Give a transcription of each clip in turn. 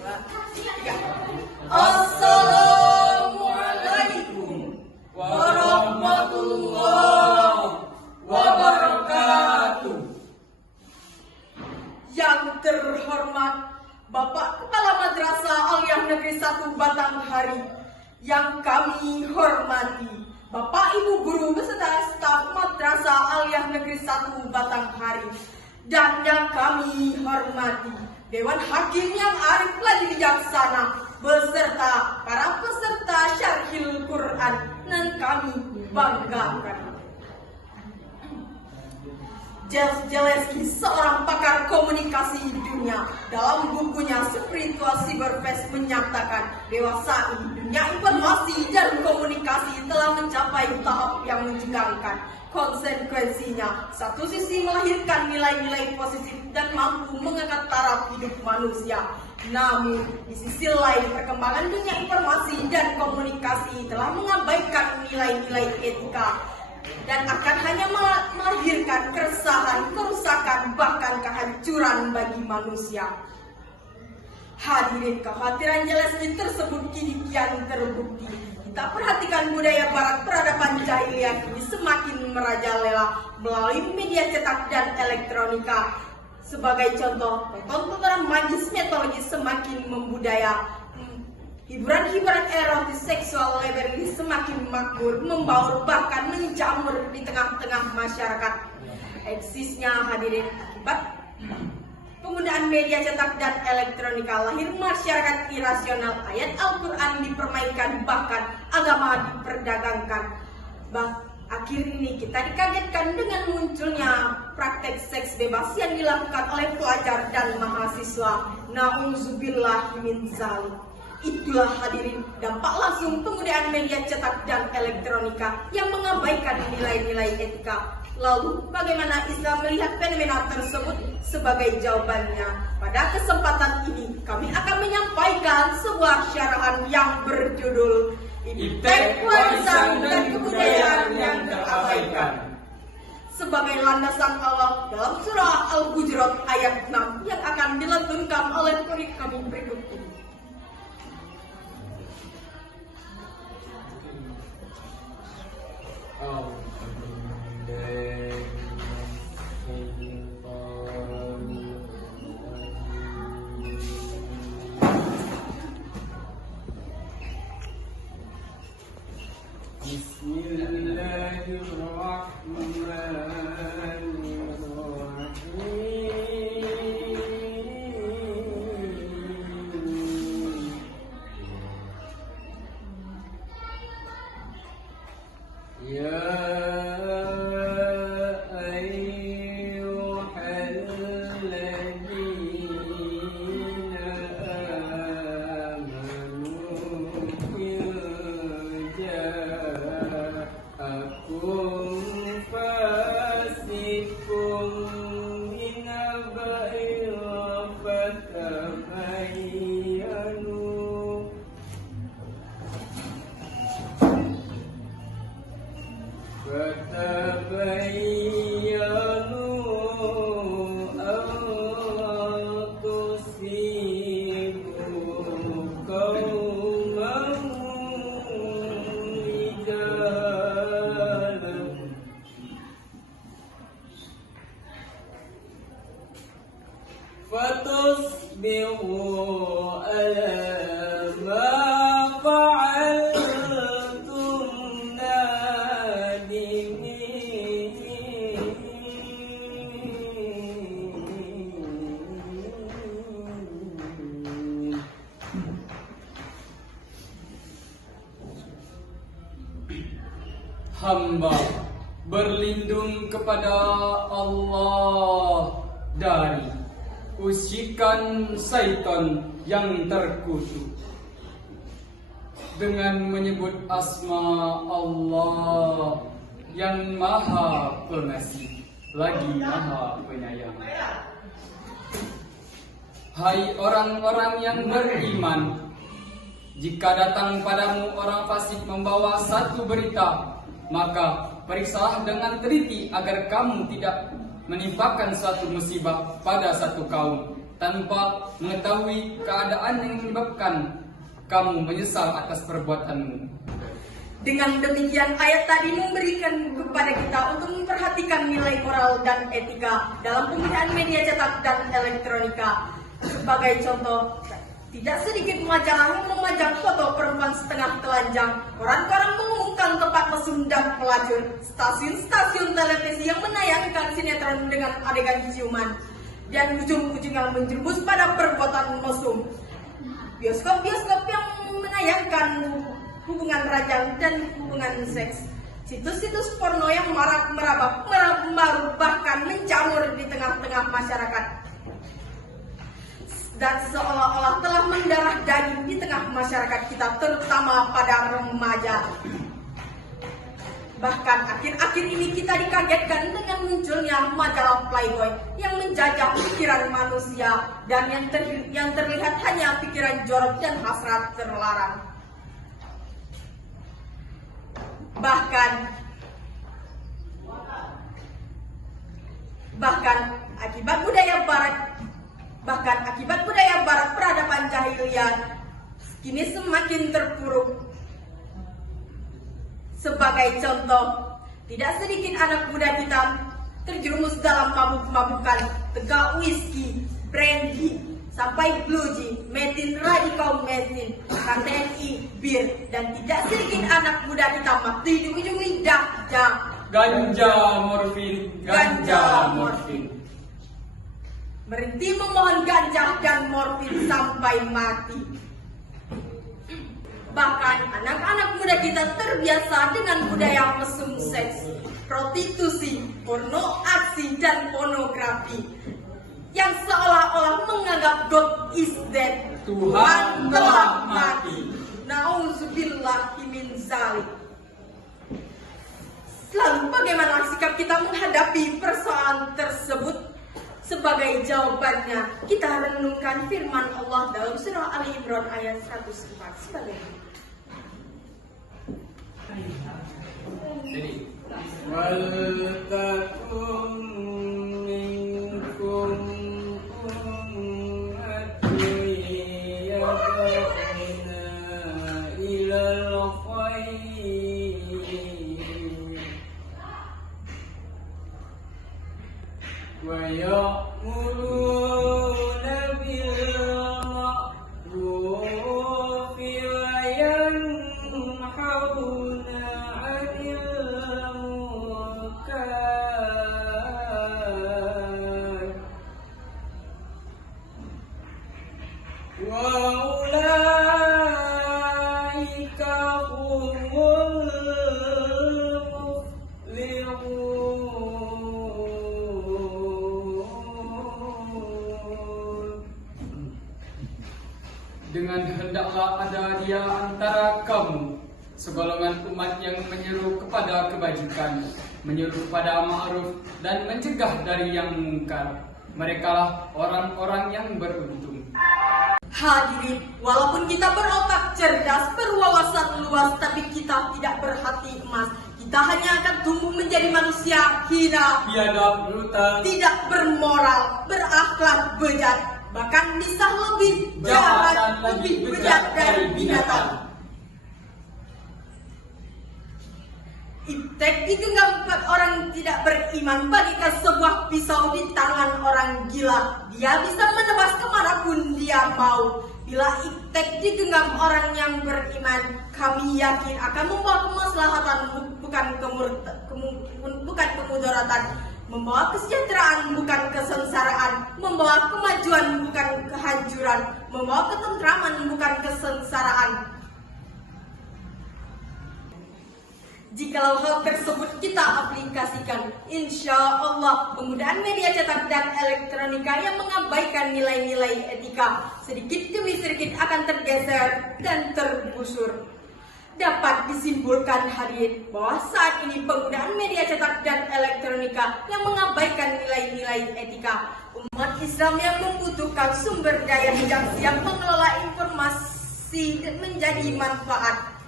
Assalamualaikum warahmatullahi wabarakatuh. Yang terhormat Bapak Kepala Madrasah Aliyah Negeri 1 Batanghari, yang kami hormati Bapak Ibu Guru beserta staf Madrasah Aliyah Negeri 1 Batanghari, dan yang kami hormati Dewan Hakim yang arif lagi bijaksana beserta para peserta Syarhil Quran dan kami banggakan. Jeff Zaleski, seorang pakar komunikasi dunia, dalam bukunya Spiritual Cyberspace menyatakan bahwa dunia informasi dan komunikasi telah mencapai tahap yang mencengangkan. Konsekuensinya, satu sisi melahirkan nilai-nilai positif dan mampu mengangkat taraf hidup manusia. Namun, di sisi lain, perkembangan dunia informasi dan komunikasi telah mengabaikan nilai-nilai etika dan akan hanya melahirkan keresahan, kerusakan, bahkan kehancuran bagi manusia. Hadirin, kekhawatiran Zaleski tersebut kini kian terbukti. Kita perhatikan budaya barat peradaban jahiliyah ini semakin merajalela melalui media cetak dan elektronika. Sebagai contoh, tontonan magis mitologi semakin membudaya. Hiburan-hiburan erotis seksual lebar ini semakin makmur, membaur, bahkan menjamur di tengah-tengah masyarakat. Eksisnya hadirin akibat penggunaan media cetak dan elektronika, lahir masyarakat irasional, ayat Al-Quran dipermainkan, bahkan agama diperdagangkan. Akhir ini kita dikagetkan dengan munculnya praktek seks bebas yang dilakukan oleh pelajar dan mahasiswa. Na'udzubillahi min dzalik. Itulah hadirin dampak langsung penggunaan media cetak dan elektronika yang mengabaikan nilai-nilai etika. Lalu bagaimana Islam melihat fenomena tersebut? Sebagai jawabannya, pada kesempatan ini kami akan menyampaikan sebuah syarahan yang berjudul Iptek Warisan dan Kebudayaan yang Terabaikan, sebagai landasan Allah dalam surah Al-Hujurat ayat 6 yang akan dilantunkan oleh murid kami berikut ini. Hamba berlindung kepada Allah dari usikan syaitan yang terkutuk dengan menyebut asma Allah yang maha pengasih lagi maha penyayang. Hai orang-orang yang beriman, jika datang padamu orang fasik membawa satu berita, maka periksalah dengan teliti agar kamu tidak menimpakan suatu musibah pada satu kaum. tanpa mengetahui keadaan yang menyebabkan kamu menyesal atas perbuatanmu. Dengan demikian, ayat tadi memberikan kepada kita untuk memperhatikan nilai moral dan etika dalam penggunaan media cetak dan elektronika. Sebagai contoh, tidak sedikit majalah yang memajang foto perempuan setengah telanjang, koran-koran mengumumkan tempat mesum dan pelacur, stasiun-stasiun televisi yang menayangkan sinetron dengan adegan ciuman, dan ujung-ujungnya menjerumus pada perbuatan mesum. Bioskop-bioskop yang menayangkan hubungan rajang dan hubungan seks, situs-situs porno yang marak merabak, bahkan menjamur di tengah-tengah masyarakat, dan seolah-olah telah mendarah daging di tengah masyarakat kita, terutama pada remaja. Bahkan akhir-akhir ini kita dikagetkan dengan munculnya majalah Playboy yang menjajah pikiran manusia, dan yang terlihat hanya pikiran jorok dan hasrat terlarang. Bahkan akibat budaya barat peradaban jahiliyah kini semakin terpuruk. Sebagai contoh, tidak sedikit anak muda kita terjerumus dalam mabuk-mabukan, tegak whisky, brandy, sampai bluji, metin radikal metin, KTNI, bir, dan tidak sedikit anak muda kita mati di ujung lidah ganja morfin. Berhenti memohon ganja dan morfin sampai mati. Bahkan anak-anak muda kita terbiasa dengan budaya mesum seks, prostitusi, porno aksi, dan pornografi, yang seolah-olah menganggap God is dead, Tuhan telah mati. Nauzubillahi min zalik. Lalu bagaimana sikap kita menghadapi persoalan tersebut? Sebagai jawabannya, kita renungkan firman Allah dalam surah Ali Imran ayat 104 sebagai Jadi, وَلْتَكُنْ مِنْكُمْ أُمَّةٌ يَدْعُونَ إِلَى الْخَيْرِ وَيَأْمُرُونَ بِالْمَعْرُوفِ وَيَنْهَوْنَ عَنِ الْمُنكَرِ وَأُولَئِكَ هُمُ المفلحون. dengan hendaklah ada di antara kamu segolongan umat yang menyeru kepada kebajikan, menyeru pada ma'ruf, dan mencegah dari yang mungkar. Merekalah orang-orang yang beruntung. Hadirin, walaupun kita berotak cerdas, berwawasan luas, tapi kita tidak berhati emas. Kita hanya akan tumbuh menjadi manusia hina, Biadab, brutal, tidak bermoral, berakhlak bejat, bahkan bisa lebih Jahat jahat, dan lebih lebih bejat bejat dari dari binatang. Iptek digenggam orang tidak beriman bagaikan sebuah pisau di tangan orang gila. Dia bisa menebas kemanapun dia mau. Bila iptek digenggam orang yang beriman, kami yakin akan membawa kemaslahatan, bukan kemudaratan, membawa kesejahteraan bukan kesengsaraan, membawa kemajuan bukan kehancuran, membawa ketentraman bukan kesengsaraan. Jikalau hal tersebut kita aplikasikan, insya Allah penggunaan media cetak dan elektronika yang mengabaikan nilai-nilai etika sedikit demi sedikit akan tergeser dan tergusur. Dapat disimpulkan hadirin bahwa saat ini penggunaan media cetak dan elektronika yang mengabaikan nilai-nilai etika, umat Islam yang membutuhkan sumber daya yang siap mengelola informasi dan menjadi manfaat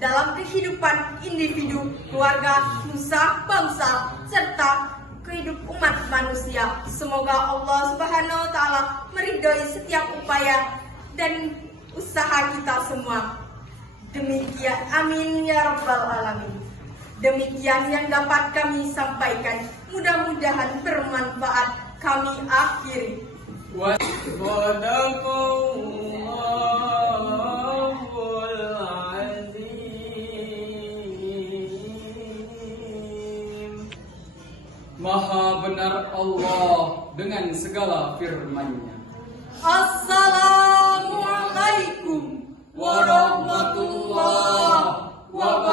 dalam kehidupan individu, keluarga, nusa, bangsa, serta kehidupan umat manusia. Semoga Allah Subhanahu wa taala meridhoi setiap upaya dan usaha kita semua. Demikian, amin ya rabbal alamin. Demikian yang dapat kami sampaikan. Mudah-mudahan bermanfaat. Kami akhiri. Sadaqallahul azim. Maha benar Allah dengan segala firman-Nya. Assalamualaikum warahmatullahi wabarakatuh.